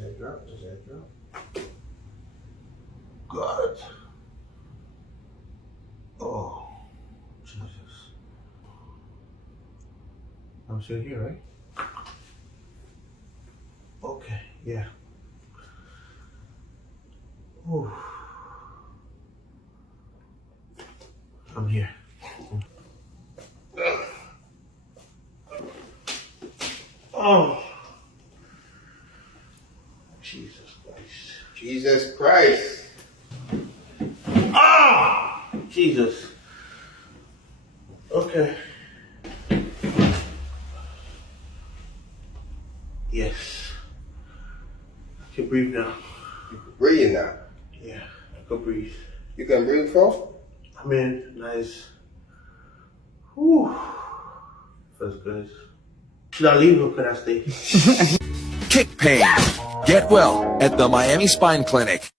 that drop. Just that drop. God. Oh, Jesus. I'm still here, right? Okay, yeah. Ooh. I'm here. Oh. Jesus Christ. Jesus Christ. Ah! Jesus. Okay. Yes. I can breathe now. Breathe now. Yeah, I can breathe. You can breathe, bro? I'm in. Nice. Whew. Feels good. Should I leave or could I stay? Kick pain. Get well at the Miami Spine Clinic.